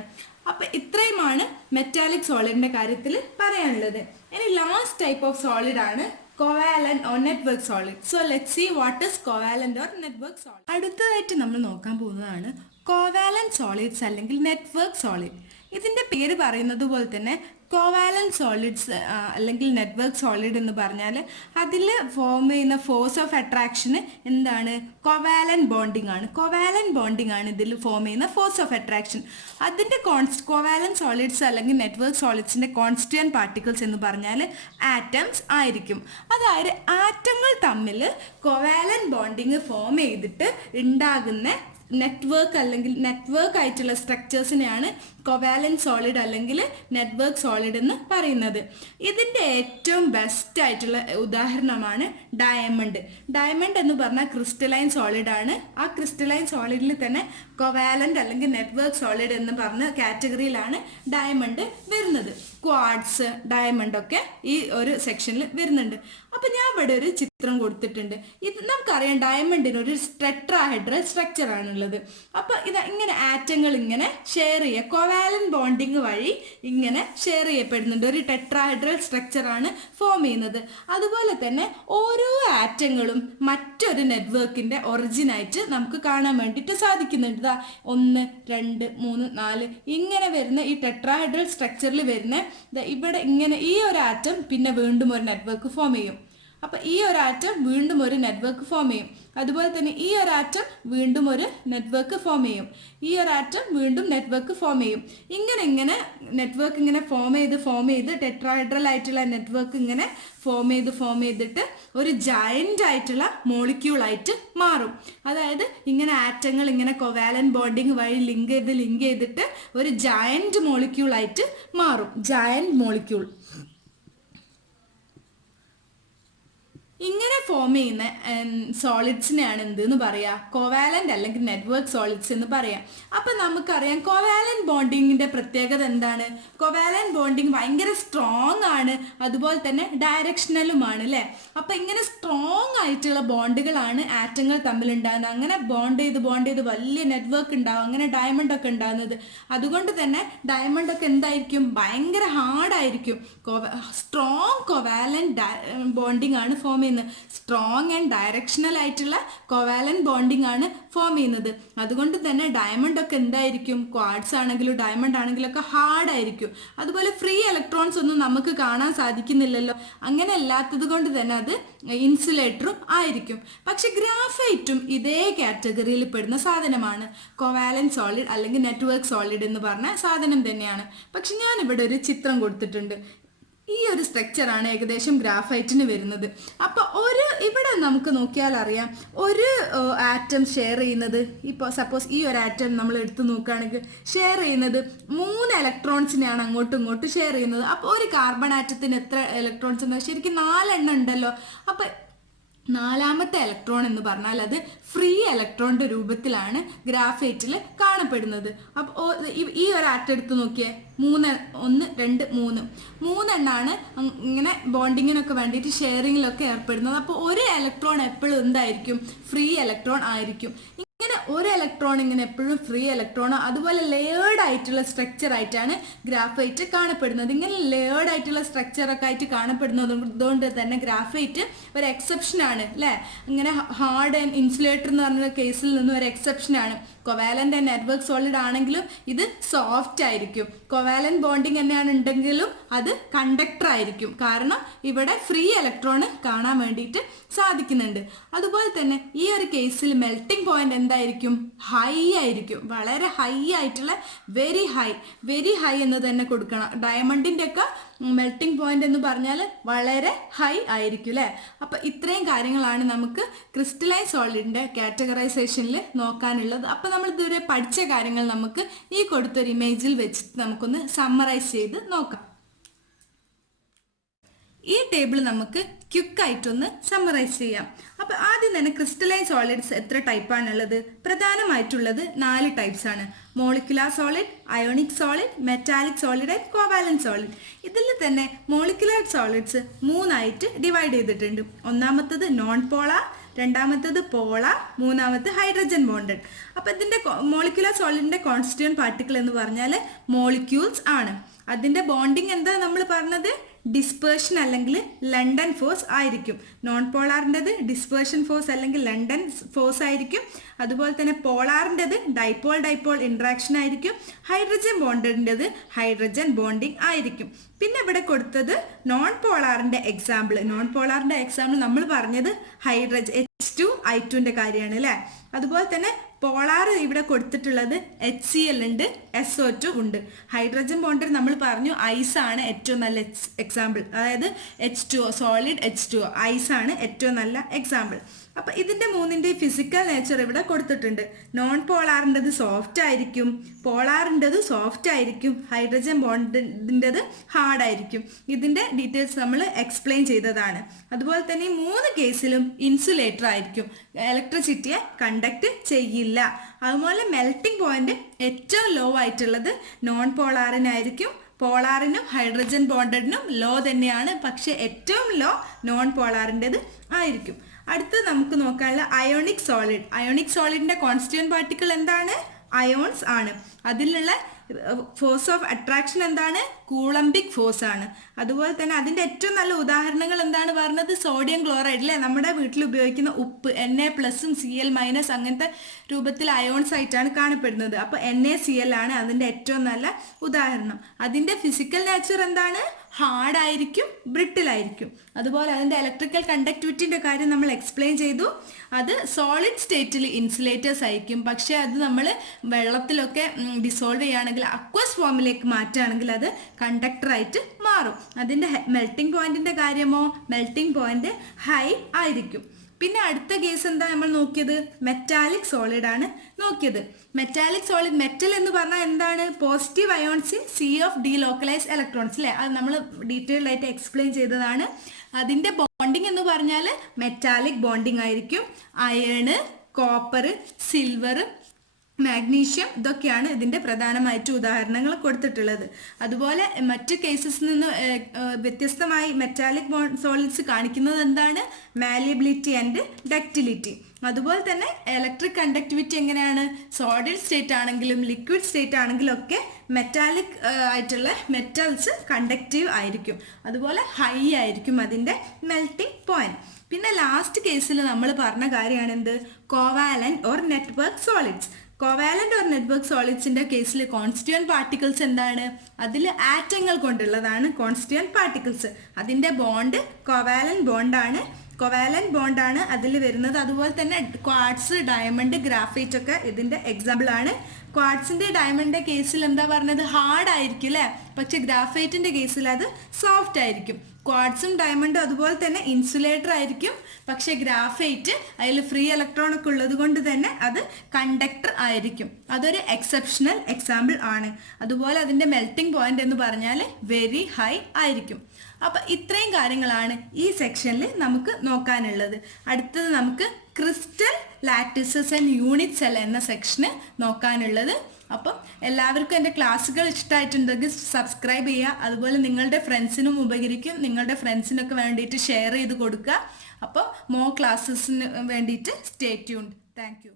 അപ്പം ഇത്രയുമാണ് മെറ്റാലിക് സോളിഡിൻ്റെ കാര്യത്തിൽ പറയാനുള്ളത്. ഇനി ലാസ്റ്റ് ടൈപ്പ് ഓഫ് സോളിഡ് ആണ് covalent or network solid. So let's see what is covalent or network solid. അടുത്തതായിട്ട് നമ്മൾ നോക്കാൻ പോകുന്നതാണ് covalent solids അല്ലെങ്കിൽ network solid. ഇതിൻ്റെ പേര് പറയുന്നത് പോലെ തന്നെ കോവാലന്റ് സോളിഡ്സ് അല്ലെങ്കിൽ നെറ്റ്വർക്ക് സോളിഡ് എന്ന് പറഞ്ഞാൽ അതിൽ ഫോം ചെയ്യുന്ന ഫോഴ്സ് ഓഫ് അട്രാക്ഷന് എന്താണ്? കോവാലന്റ് ബോണ്ടിങ് ആണ്. കോവാലന്റ് ബോണ്ടിങ് ആണ് ഇതിൽ ഫോം ചെയ്യുന്ന ഫോഴ്സ് ഓഫ് അട്രാക്ഷൻ. അതിൻ്റെ കോവാലന്റ് സോളിഡ്സ് അല്ലെങ്കിൽ നെറ്റ്വർക്ക് സോളിഡ്സിൻ്റെ കോൺസ്റ്റിറ്റ്യൂവന്റ് പാർട്ടിക്കിൾസ് എന്ന് പറഞ്ഞാൽ ആറ്റംസ് ആയിരിക്കും. അതായത് ആറ്റങ്ങൾ തമ്മിൽ കോവാലന്റ് ബോണ്ടിങ് ഫോം ചെയ്തിട്ട് ഉണ്ടാകുന്ന നെറ്റ്വർക്ക് അല്ലെങ്കിൽ നെറ്റ്വർക്ക് ആയിട്ടുള്ള സ്ട്രക്ചേഴ്സിനെയാണ് കോവാലന്റ് സോളിഡ് അല്ലെങ്കിൽ നെറ്റ്വർക്ക് സോളിഡ് എന്ന് പറയുന്നത്. ഇതിൻ്റെ ഏറ്റവും ബെസ്റ്റ് ആയിട്ടുള്ള ഉദാഹരണമാണ് ഡയമണ്ട്. ഡയമണ്ട് എന്ന് പറഞ്ഞാൽ ക്രിസ്റ്റലൈൻ സോളിഡ് ആണ്. ആ ക്രിസ്റ്റലൈൻ സോളിഡിൽ തന്നെ കോവാലന്റ് അല്ലെങ്കിൽ നെറ്റ്വർക്ക് സോളിഡ് എന്ന് പറഞ്ഞ കാറ്റഗറിയിലാണ് ഡയമണ്ട് വരുന്നത്. ക്വാർട്സ്, ഡയമണ്ട് ഒക്കെ ഈ ഒരു സെക്ഷനിൽ വരുന്നുണ്ട്. അപ്പം ഞാൻ ഇവിടെ ഒരു ചിത്രം കൊടുത്തിട്ടുണ്ട്. ഇത് നമുക്കറിയാം ഡയമണ്ടിന് ഒരു ടെട്രാഹെഡ്രൽ സ്ട്രക്ചർ ആണുള്ളത്. അപ്പോൾ ഇങ്ങനെ ആറ്റങ്ങൾ ഇങ്ങനെ ഷെയർ ചെയ്യുക, കോവാലന്റ് ബോണ്ടിങ് വഴി ഇങ്ങനെ ഷെയർ ചെയ്യപ്പെടുന്നുണ്ട്. ഒരു ടെട്രാഹെഡ്രൽ സ്ട്രക്ചറാണ് ഫോം ചെയ്യുന്നത്. അതുപോലെ തന്നെ ഓരോ ആറ്റങ്ങളും മറ്റൊരു നെറ്റ്വർക്കിൻ്റെ ഒറിജിനായിട്ട് നമുക്ക് കാണാൻ വേണ്ടിയിട്ട് സാധിക്കുന്നുണ്ട്. 1, 2, 3, 4 ഇങ്ങനെ വരുന്ന ഈ ടെട്രാഹെഡ്രൽ സ്ട്രക്ചറിൽ വരുന്ന ഇവിടെ ഇങ്ങനെ ഈ ഒരു ആറ്റം പിന്നെ വീണ്ടും ഒരു നെറ്റ്വർക്ക് ഫോം ചെയ്യും. അപ്പോൾ ഈ ഒരു ആറ്റം വീണ്ടും ഒരു നെറ്റ്വർക്ക് ഫോം ചെയ്യും. അതുപോലെ തന്നെ ഈ ഒരു ആറ്റം വീണ്ടും ഒരു നെറ്റ്വർക്ക് ഫോം ചെയ്യും. ഈ ഒരു ആറ്റം വീണ്ടും നെറ്റ്വർക്ക് ഫോം ചെയ്യും. ഇങ്ങനെ നെറ്റ്വർക്ക് ഇങ്ങനെ ഫോം ചെയ്ത് ടെട്രാഹെഡ്രൽ ആയിട്ടുള്ള നെറ്റ്വർക്ക് ഇങ്ങനെ ഫോം ചെയ്തിട്ട് ഒരു ജയൻ്റ് ആയിട്ടുള്ള മോളിക്യൂളായിട്ട് മാറും. അതായത് ഇങ്ങനെ ആറ്റങ്ങൾ ഇങ്ങനെ കോവാലന്റ് ബോണ്ടിങ് വഴി ലിങ്ക് ചെയ്തിട്ട് ഒരു ജയൻ്റ് മോളിക്യൂളായിട്ട് മാറും. Giant molecule. ഇങ്ങനെ ഫോം ചെയ്യുന്ന സോളിഡ്സിനെയാണ് എന്തെന്ന് പറയാ, കോവാലന്റ് അല്ലെങ്കിൽ നെറ്റ്വർക്ക് സോളിഡ്സ് എന്ന് പറയാം. അപ്പൊ നമുക്കറിയാം കോവാലന്റ് ബോണ്ടിങ്ങിന്റെ പ്രത്യേകത എന്താണ്? കോവാലന്റ് ബോണ്ടിങ് ഭയങ്കര സ്ട്രോങ് ആണ്, അതുപോലെ തന്നെ ഡയറക്ഷണലുമാണ് അല്ലെ. അപ്പൊ ഇങ്ങനെ സ്ട്രോങ് ആയിട്ടുള്ള ബോണ്ടുകളാണ് ആറ്റങ്ങൾ തമ്മിൽ ഉണ്ടാകുന്നത്. അങ്ങനെ ബോണ്ട് ചെയ്ത് വലിയ നെറ്റ്വർക്ക് ഉണ്ടാവും, അങ്ങനെ ഡയമണ്ട് ഒക്കെ ഉണ്ടാകുന്നത്. അതുകൊണ്ട് തന്നെ ഡയമണ്ട് ഒക്കെ എന്തായിരിക്കും, ഭയങ്കര ഹാർഡായിരിക്കും. സ്ട്രോങ് കോവാലന്റ് ബോണ്ടിങ് ആണ് ഫോം ചെയ്യുന്നത്. സ്ട്രോങ് ആൻഡ് ഡയറക്ഷണൽ ആയിട്ടുള്ള കോവാലന്റ് ബോണ്ടിങ് ആണ് ഫോം ചെയ്യുന്നത്. അതുകൊണ്ട് തന്നെ ഡയമണ്ട് ഒക്കെ എന്തായിരിക്കും, ക്വാർട്സ് ആണെങ്കിലും ഡയമണ്ട് ആണെങ്കിലും ഒക്കെ ഹാർഡ് ആയിരിക്കും. അതുപോലെ ഫ്രീ ഇലക്ട്രോൺസ് ഒന്നും നമുക്ക് കാണാൻ സാധിക്കുന്നില്ലല്ലോ. അങ്ങനെ അല്ലാത്തത് കൊണ്ട് തന്നെ അത് ഇൻസുലേറ്ററും ആയിരിക്കും. പക്ഷെ ഗ്രാഫൈറ്റും ഇതേ കാറ്റഗറിയിൽ പെടുന്ന സാധനമാണ്. കോവാലന്റ് സോളിഡ് അല്ലെങ്കിൽ നെറ്റ്വർക്ക് സോളിഡ് എന്ന് പറഞ്ഞ സാധനം തന്നെയാണ്. പക്ഷെ ഞാനിവിടെ ഒരു ചിത്രം കൊടുത്തിട്ടുണ്ട്. ഈ ഒരു സ്ട്രക്ചറാണ് ഏകദേശം ഗ്രാഫൈറ്റിന് വരുന്നത്. അപ്പോൾ ഇവിടെ നമുക്ക് നോക്കിയാൽ അറിയാം, ഒരു ആറ്റം ഷെയർ ചെയ്യുന്നത്, ഇപ്പോൾ സപ്പോസ് ഈ ഒരു ആറ്റം നമ്മൾ എടുത്ത് നോക്കുകയാണെങ്കിൽ ഷെയർ ചെയ്യുന്നത് 3 ഇലക്ട്രോൺസിനെയാണ് അങ്ങോട്ടും ഇങ്ങോട്ടും ഷെയർ ചെയ്യുന്നത്. അപ്പോൾ ഒരു കാർബൺ ആറ്റത്തിന് എത്ര ഇലക്ട്രോൺസ് ഉണ്ട്? ശരിക്കും 4 എണ്ണം ഉണ്ടല്ലോ. അപ്പോൾ 4ാമത്തെ ഇലക്ട്രോൺ എന്ന് പറഞ്ഞാൽ അത് ഫ്രീ ഇലക്ട്രോണിന്റെ രൂപത്തിലാണ് ഗ്രാഫൈറ്റിൽ കാണപ്പെടുന്നത്. അപ്പോൾ ഈ ഒരു ആറ്റം എടുത്ത് നോക്കിയേ, 1 2 3 എണ്ണാണ് ഇങ്ങനെ ബോണ്ടിങ്ങിനൊക്കെ വേണ്ടിയിട്ട് ഷെയറിങ്ങിലൊക്കെ ഏർപ്പെടുന്നത്. അപ്പോൾ ഒരു ഇലക്ട്രോൺ എപ്പോഴും എന്തായിരിക്കും, ഫ്രീ ഇലക്ട്രോൺ ആയിരിക്കും. ഇങ്ങനെ ഒരു ഇലക്ട്രോൺ ഇങ്ങനെ എപ്പോഴും ഫ്രീ ഇലക്ട്രോണോ, അതുപോലെ ലെയേർഡ് ആയിട്ടുള്ള സ്ട്രക്ചർ ആയിട്ടാണ് ഗ്രാഫൈറ്റ് കാണപ്പെടുന്നത്. ഇങ്ങനെ ലെയേർഡ് ആയിട്ടുള്ള സ്ട്രക്ചറൊക്കെ ആയിട്ട് കാണപ്പെടുന്നത് കൊണ്ട് തന്നെ ഗ്രാഫൈറ്റ് ഒരു എക്സെപ്ഷനാണ് അല്ലേ. ഇങ്ങനെ ഹാർഡ് ആൻഡ് ഇൻസുലേറ്റർ എന്ന് പറഞ്ഞ കേസിൽ നിന്നും ഒരു എക്സെപ്ഷനാണ്. കോവാലന്റ് ആൻഡ് നെറ്റ്വർക്ക് സോളിഡ് ആണെങ്കിലും ഇത് സോഫ്റ്റ് ആയിരിക്കും. കോവാലന്റ് ബോണ്ടിങ് തന്നെയാണ് ഉണ്ടെങ്കിലും അത് കണ്ടക്ടർ ആയിരിക്കും. കാരണം ഇവിടെ ഫ്രീ ഇലക്ട്രോൺ കാണാൻ വേണ്ടിയിട്ട് സാധിക്കുന്നുണ്ട്. അതുപോലെ തന്നെ ഈ ഒരു കേസിൽ മെൽറ്റിംഗ് പോയിന്റ് എന്തായിരിക്കും, ഹൈ ആയിരിക്കും. വളരെ ഹൈ ആയിട്ടുള്ള വെരി ഹൈ എന്ന് തന്നെ കൊടുക്കണം. ഡയമണ്ടിന്റെ ഒക്കെ മെൽറ്റിംഗ് പോയിന്റ് എന്ന് പറഞ്ഞാൽ വളരെ ഹൈ ആയിരിക്കും അല്ലേ. അപ്പൊ ഇത്രയും കാര്യങ്ങളാണ് നമുക്ക് ക്രിസ്റ്റലൈൻ സോളിഡിന്റെ കാറ്റഗറൈസേഷനിൽ നോക്കാനുള്ളത്. അപ്പൊ നമ്മൾ ഇതുവരെ പഠിച്ച കാര്യങ്ങൾ നമുക്ക് ഈ കൊടുത്തൊരു ഇമേജിൽ വെച്ചിട്ട് നമുക്കൊന്ന് സമ്മറൈസ് ചെയ്ത് നോക്കാം. ഈ ടേബിൾ നമുക്ക് ക്വിക്കായിട്ടൊന്ന് സമ്മറൈസ് ചെയ്യാം. അപ്പോൾ ആദ്യം തന്നെ ക്രിസ്റ്റലൈൻ സോളിഡ്സ് എത്ര ടൈപ്പാണുള്ളത്? പ്രധാനമായിട്ടുള്ളത് 4 ടൈപ്സ് ആണ്. Molecular solid, ionic solid, metallic solid and covalent solid. ഇതിൽ തന്നെ മോളിക്കുലാർ സോളിഡ്സ് 3ആയിട്ട് ഡിവൈഡ് ചെയ്തിട്ടുണ്ട്. ഒന്നാമത്തത് നോൺ പോളാർ, രണ്ടാമത്തത് പോളാർ, മൂന്നാമത്തെ ഹൈഡ്രജൻ ബോണ്ടഡ്. അപ്പോൾ ഇതിൻ്റെ മോളിക്കുലാർ സോളിഡിൻ്റെ കോൺസ്റ്റിറ്റ്യൂവന്റ് പാർട്ടിക്കിൾ എന്ന് പറഞ്ഞാൽ മോളിക്യൂൾസ് ആണ്. അതിൻ്റെ ബോണ്ടിങ് എന്താ നമ്മൾ പറഞ്ഞത്? ഡിസ്പേർഷൻ അല്ലെങ്കിൽ ലണ്ടൻ ഫോഴ്സ് ആയിരിക്കും. നോൺ പോളാറിൻ്റെത് ഡിസ്പേർഷൻ ഫോഴ്സ് അല്ലെങ്കിൽ ലണ്ടൻ ഫോഴ്സ് ആയിരിക്കും. അതുപോലെ തന്നെ പോളാറിൻ്റെത് ഡൈപോൾ ഇൻട്രാക്ഷൻ ആയിരിക്കും. ഹൈഡ്രജൻ ബോണ്ടഡിൻ്റെത് ഹൈഡ്രജൻ ബോണ്ടിങ് ആയിരിക്കും. പിന്നെ ഇവിടെ കൊടുത്തത് നോൺ പോളാറിൻ്റെ എക്സാമ്പിൾ നമ്മൾ പറഞ്ഞത് ഹൈഡ്രജൻ H2I2ൻ്റെ കാര്യമാണ് അല്ലേ. അതുപോലെ തന്നെ പോളാർ ഇവിടെ കൊടുത്തിട്ടുള്ളത് HCl ഉണ്ട്, SO2 ഉണ്ട്. ഹൈഡ്രജൻ ബോണ്ടഡ് നമ്മൾ പറഞ്ഞു ഐസ് ആണ് ഏറ്റവും നല്ല എക്സാമ്പിൾ. അതായത് H2O, സോളിഡ് H2O, ഐസ് ആണ് ഏറ്റവും നല്ല എക്സാമ്പിൾ. അപ്പം ഇതിൻ്റെ 3ൻ്റെ ഫിസിക്കൽ നേച്ചർ ഇവിടെ കൊടുത്തിട്ടുണ്ട്. നോൺ പോളാറിൻ്റെത് സോഫ്റ്റ് ആയിരിക്കും, പോളാറിൻ്റെത് സോഫ്റ്റ് ആയിരിക്കും, ഹൈഡ്രജൻ ബോണ്ടിൻ്റെത് ഹാർഡ് ആയിരിക്കും. ഇതിൻ്റെ ഡീറ്റെയിൽസ് നമ്മൾ എക്സ്പ്ലെയിൻ ചെയ്തതാണ്. അതുപോലെ തന്നെ ഈ 3 കേസിലും ഇൻസുലേറ്റർ ആയിരിക്കും, ഇലക്ട്രിസിറ്റിയെ കണ്ടക്ട് ചെയ്യില്ല. അതുപോലെ മെൽറ്റിംഗ് പോയിന്റ് ഏറ്റവും ലോ ആയിട്ടുള്ളത് നോൺ പോളാറിനായിരിക്കും. പോളാറിനും ഹൈഡ്രജൻ ബോണ്ടഡിനും ലോ തന്നെയാണ്, പക്ഷെ ഏറ്റവും ലോ നോൺ പോളാറിൻ്റെത് ആയിരിക്കും. അടുത്ത് നമുക്ക് നോക്കാനുള്ള അയോണിക് സോളിഡിന്റെ കോൺസ്റ്റിറ്റ്യൂവന്റ് പാർട്ടിക്കിൾ എന്താണ്? അയോൺസ് ആണ്. അതിലുള്ള ഫോഴ്സ് ഓഫ് അട്രാക്ഷൻ എന്താണ്? കൂളംബിക് ഫോഴ്സ് ആണ്. അതുപോലെ തന്നെ അതിൻ്റെ ഏറ്റവും നല്ല ഉദാഹരണങ്ങൾ എന്താണ് പറഞ്ഞത്? സോഡിയം ക്ലോറൈഡ് അല്ലേ, നമ്മുടെ വീട്ടിൽ ഉപയോഗിക്കുന്ന ഉപ്പ് Na+, Cl- അങ്ങനത്തെ രൂപത്തിൽ അയോൺസ് ആയിട്ടാണ് കാണപ്പെടുന്നത്. അപ്പോൾ NaCl ആണ് അതിൻ്റെ ഏറ്റവും നല്ല ഉദാഹരണം. അതിൻ്റെ ഫിസിക്കൽ നേച്ചർ എന്താണ്? ഹാർഡ് ആയിരിക്കും, ബ്രിട്ടിൽ ആയിരിക്കും. അതുപോലെ അതിൻ്റെ ഇലക്ട്രിക്കൽ കണ്ടക്ടിവിറ്റിൻ്റെ കാര്യം നമ്മൾ എക്സ്പ്ലെയിൻ ചെയ്തു. അത് സോളിഡ് സ്റ്റേറ്റിൽ ഇൻസുലേറ്റേഴ്സ് ആയിരിക്കും, പക്ഷേ അത് നമ്മൾ വെള്ളത്തിലൊക്കെ ഡിസോൾവ് ചെയ്യുകയാണെങ്കിൽ അക്വസ് ഫോമിലേക്ക് മാറ്റുകയാണെങ്കിൽ അത് കണ്ടക്ടറായിട്ട് മാറും. അതിൻ്റെ മെൽറ്റിംഗ് പോയിന്റിൻ്റെ കാര്യമോ? മെൽറ്റിംഗ് പോയിന്റ് ഹൈ ആയിരിക്കും. പിന്നെ അടുത്ത കേസ് എന്താ നമ്മൾ നോക്കിയത്? മെറ്റാലിക് സോളിഡ് ആണ് നോക്കിയത്. മെറ്റാലിക് സോളിഡ്, മെറ്റൽ എന്ന് പറഞ്ഞാൽ എന്താണ്? Positive ions in sea of delocalise electrons അല്ലേ. അത് നമ്മൾ ഡീറ്റെയിൽഡ് ആയിട്ട് എക്സ്പ്ലെയിൻ ചെയ്തതാണ്. അതിൻ്റെ ബോണ്ടിങ് എന്ന് പറഞ്ഞാൽ മെറ്റാലിക് ബോണ്ടിങ് ആയിരിക്കും. അയണ്, കോപ്പർ, സിൽവർ, മാഗ്നീഷ്യം ഇതൊക്കെയാണ് ഇതിൻ്റെ പ്രധാനമായിട്ട് ഉദാഹരണങ്ങൾ കൊടുത്തിട്ടുള്ളത്. അതുപോലെ മറ്റ് കേസസിൽ നിന്ന് വ്യത്യസ്തമായി മെറ്റാലിക് സോളിഡ്സ് കാണിക്കുന്നത് എന്താണ്? Malleability and ductility. അതുപോലെ തന്നെ ഇലക്ട്രിക് കണ്ടക്ടിവിറ്റി എങ്ങനെയാണ്? സോളിഡ് സ്റ്റേറ്റ് ആണെങ്കിലും ലിക്വിഡ് സ്റ്റേറ്റ് ആണെങ്കിലും ഒക്കെ മെറ്റാലിക് ആയിട്ടുള്ള മെറ്റൽസ് കണ്ടക്റ്റീവ് ആയിരിക്കും. അതുപോലെ ഹൈ ആയിരിക്കും അതിൻ്റെ മെൽറ്റിംഗ് പോയിന്റ്. പിന്നെ ലാസ്റ്റ് കേസിൽ നമ്മൾ പറഞ്ഞ കാര്യമാണ് എന്ത്? Covalent or network solids. Covalent or network സോളിഡ്സിന്റെ കേസിൽ കോൺസ്റ്റിറ്റ്യൂവന്റ് പാർട്ടിക്കിൾസ് എന്താണ്? അതിൽ ആറ്റങ്ങൾ കൊണ്ടുള്ളതാണ് കോൺസ്റ്റിറ്റ്യൂവന്റ് പാർട്ടിക്കിൾസ്. അതിന്റെ ബോണ്ട് കോവാലന്റ് ബോണ്ടാണ് അതിൽ വരുന്നത്. അതുപോലെ തന്നെ ക്വാർട്സ്, ഡയമണ്ട്, ഗ്രാഫൈറ്റ് ഒക്കെ ഇതിന്റെ എക്സാമ്പിൾ ആണ്. ക്വാർട്സിന്റെ ഡയമണ്ടിന്റെ കേസിൽ എന്താ പറഞ്ഞത്? ഹാർഡ് ആയിരിക്കും അല്ലേ? പക്ഷെ ഗ്രാഫൈറ്റിന്റെ കേസിൽ അത് സോഫ്റ്റ് ആയിരിക്കും. ക്വാർട്സും ഡയമണ്ടും അതുപോലെ തന്നെ ഇൻസുലേറ്റർ ആയിരിക്കും. പക്ഷെ ഗ്രാഫൈറ്റ് അതിൽ ഫ്രീ ഇലക്ട്രോൺ ഒക്കെ ഉള്ളത് കൊണ്ട് തന്നെ അത് കണ്ടക്ടർ ആയിരിക്കും. അതൊരു എക്സെപ്ഷണൽ എക്സാമ്പിൾ ആണ്. അതുപോലെ അതിൻ്റെ മെൽറ്റിംഗ് പോയിന്റ് എന്ന് പറഞ്ഞാൽ വെരി ഹൈ ആയിരിക്കും. അപ്പം ഇത്രയും കാര്യങ്ങളാണ് ഈ സെക്ഷനിൽ നമുക്ക് നോക്കാനുള്ളത്. അടുത്തത് നമുക്ക് crystal, lattices and unit cell എന്ന സെക്ഷന് നോക്കാനുള്ളത്. അപ്പം എല്ലാവർക്കും എൻ്റെ ക്ലാസ്സുകൾ ഇഷ്ടമായിട്ടുണ്ടെങ്കിൽ സബ്സ്ക്രൈബ് ചെയ്യുക. അതുപോലെ നിങ്ങളുടെ ഫ്രണ്ട്സിനും ഉപകരിക്കും. നിങ്ങളുടെ ഫ്രണ്ട്സിനൊക്കെ വേണ്ടിയിട്ട് ഷെയർ ചെയ്ത് കൊടുക്കുക. അപ്പോൾ മോർ ക്ലാസ്സസിന് വേണ്ടിയിട്ട് സ്റ്റേ ട്യൂൺഡ്. Thank you.